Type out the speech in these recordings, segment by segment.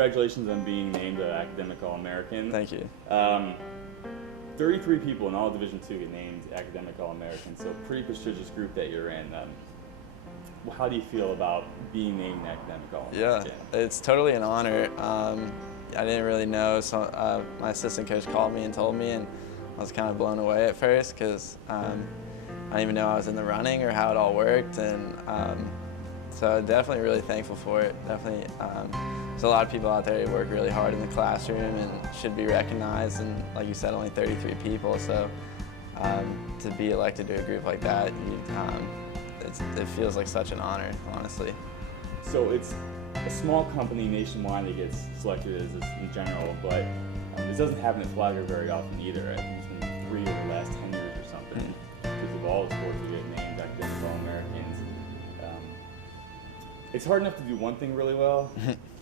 congratulations on being named an Academic All-American. Thank you. 33 people in all Division II get named Academic All-American, so pretty prestigious group that you're in. How do you feel about being named Academic All-American? Yeah, it's totally an honor. I didn't really know, so my assistant coach called me and told me, and I was kind of blown away at first because I didn't even know I was in the running or how it all worked, and so definitely really thankful for it. Definitely, there's a lot of people out there who work really hard in the classroom and should be recognized, and like you said, only 33 people, so to be elected to a group like that, it feels like such an honor, honestly. So it's a small company nationwide that gets selected as this in general, but this doesn't happen at Flagler very often either. I think it's been 3 over the last 10 years or something. Because of all the sports that get named Academic All-Americans. It's hard enough to do one thing really well,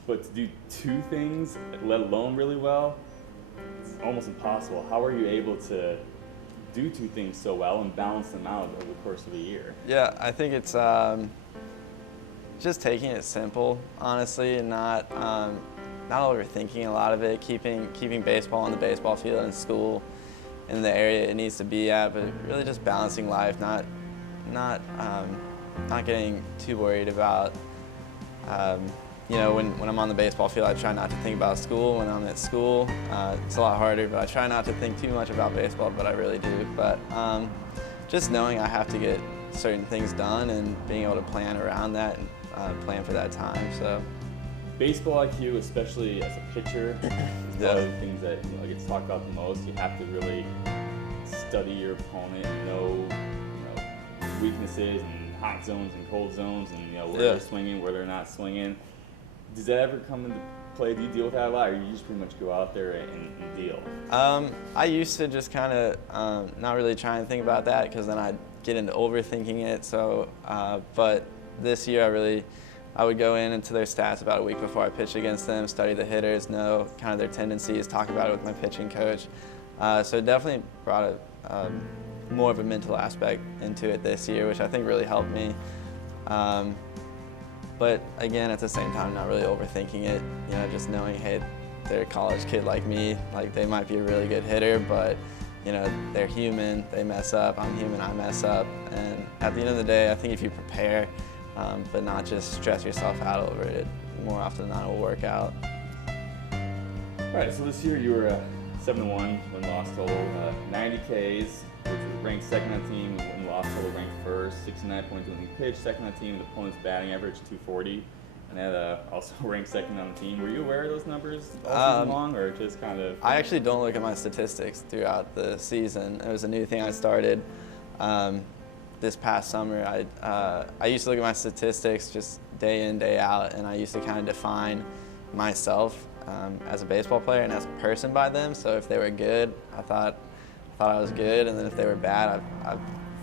but to do 2 things, let alone really well, it's almost impossible. How are you able to do 2 things so well and balance them out over the course of a year? Yeah, I think it's just taking it simple, honestly, and not overthinking a lot of it. Keeping baseball on the baseball field in school, in the area it needs to be at, but really just balancing life, not getting too worried about. When I'm on the baseball field, I try not to think about school. When I'm at school, it's a lot harder, but I try not to think too much about baseball, but I really do. But just knowing I have to get certain things done and being able to plan around that and plan for that time. So, baseball IQ, especially as a pitcher, is one of the things that gets talked about the most. You have to really study your opponent, know weaknesses and hot zones and cold zones, and where they're swinging, where they're not swinging. Does that ever come into play? Do you deal with that a lot, or you just pretty much go out there and deal? I used to just kind of not really try and think about that because then I'd get into overthinking it. So, but this year I would go into their stats about a week before I pitch against them, study the hitters, know kind of their tendencies, talk about it with my pitching coach. So it definitely brought more of a mental aspect into it this year, which I think really helped me. But again, at the same time, not really overthinking it. Just knowing, hey, they're a college kid like me. Like, they might be a really good hitter, but they're human. They mess up. I'm human. I mess up. And at the end of the day, I think if you prepare, but not just stress yourself out over it, more often than not, it will work out. All right. So this year you were 7-1 win-loss total, 90 Ks. Which was ranked second on the team, win-loss total ranked first, 69 points when he pitched, second on the team, the opponent's batting average 240, and that also ranked second on the team. Were you aware of those numbers all season long, or just kind of? I actually don't look at my statistics throughout the season. It was a new thing I started this past summer. I used to look at my statistics just day in, day out, and I used to kind of define myself as a baseball player and as a person by them. So if they were good, I thought I was good, and then if they were bad, I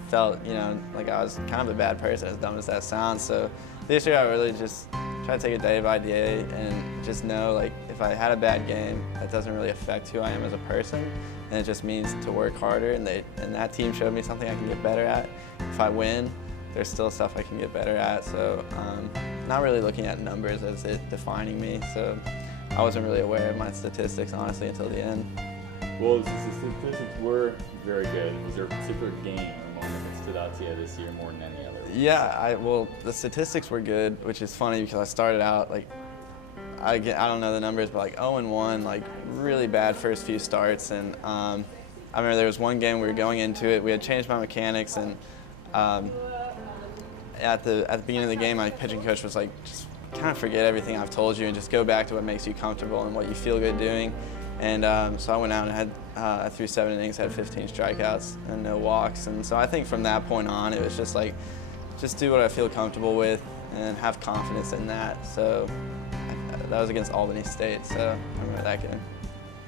felt, like I was kind of a bad person, as dumb as that sounds. So this year I really just try to take it day by day and just know, like, if I had a bad game, that doesn't really affect who I am as a person, and it just means to work harder, and that team showed me something I can get better at. If I win, there's still stuff I can get better at, so not really looking at numbers as it defining me, so I wasn't really aware of my statistics, honestly, until the end. Well, the statistics were very good. Was there a particular game or moment that stood out to you this year more than any other? Yeah, the statistics were good, which is funny because I started out, like, I don't know the numbers, but like 0-1, like really bad first few starts. And I remember there was one game we were going into it, we had changed my mechanics, and at the beginning of the game, my pitching coach was like, just kind of forget everything I've told you and just go back to what makes you comfortable and what you feel good doing. And so I went out and had, through 7 innings, had 15 strikeouts and no walks. And so I think from that point on, it was just like, just do what I feel comfortable with and have confidence in that. So that was against Albany State, so I remember that game.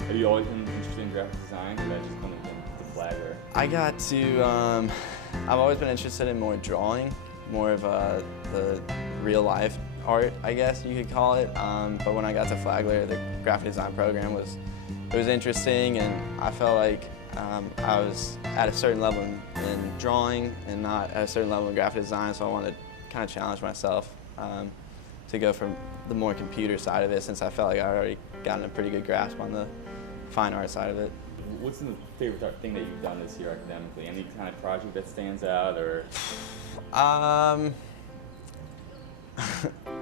Have you always been interested in graphic design, or did that just come into the Flagler? I got to, I've always been interested in more drawing, more of the real life art, I guess you could call it. But when I got to Flagler, the graphic design program was interesting, and I felt like I was at a certain level in drawing and not at a certain level in graphic design, so I wanted to kind of challenge myself to go from the more computer side of it, since I felt like I already gotten a pretty good grasp on the fine art side of it. What's the favorite thing that you've done this year academically? Any kind of project that stands out, or?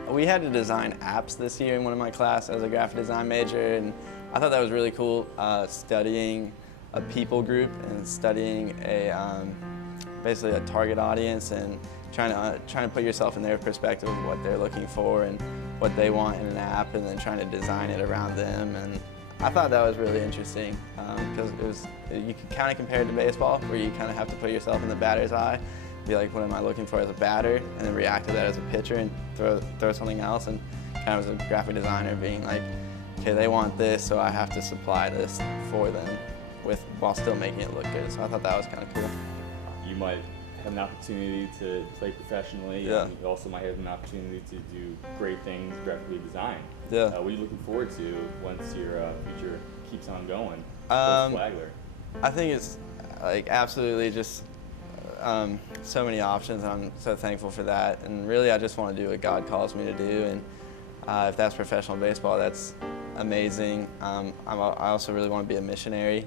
We had to design apps this year in one of my classes as a graphic design major, and I thought that was really cool, studying a people group and studying basically a target audience and trying to put yourself in their perspective of what they're looking for and what they want in an app, and then trying to design it around them. And I thought that was really interesting because you can kind of compare it to baseball, where you kind of have to put yourself in the batter's eye, be like, what am I looking for as a batter, and then react to that as a pitcher and throw something else. And kind of as a graphic designer, being like, okay, they want this, so I have to supply this for them while still making it look good. So I thought that was kind of cool. You might have an opportunity to play professionally, yeah. And you also might have an opportunity to do great things graphically designed. Yeah. What are you looking forward to once your future keeps on going? Flagler? I think it's like absolutely just so many options, and I'm so thankful for that. And really, I just want to do what God calls me to do, and if that's professional baseball, that's amazing. I also really want to be a missionary.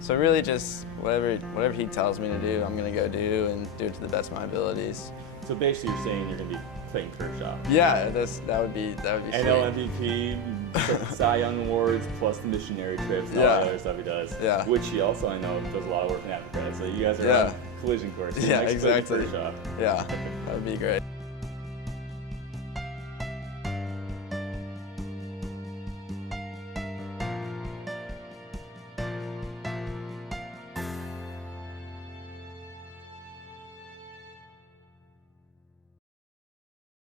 So really just whatever he tells me to do, I'm going to go do and do it to the best of my abilities. So basically you're saying you're going to be playing Kershaw. Yeah, that would be sweet. NL MVP, Cy Young Awards, plus the missionary trips and all the other stuff he does. Yeah. Which he also, I know, does a lot of work in Africa. So you guys are on collision course. Yeah, exactly. Kershaw. Yeah, that would be great.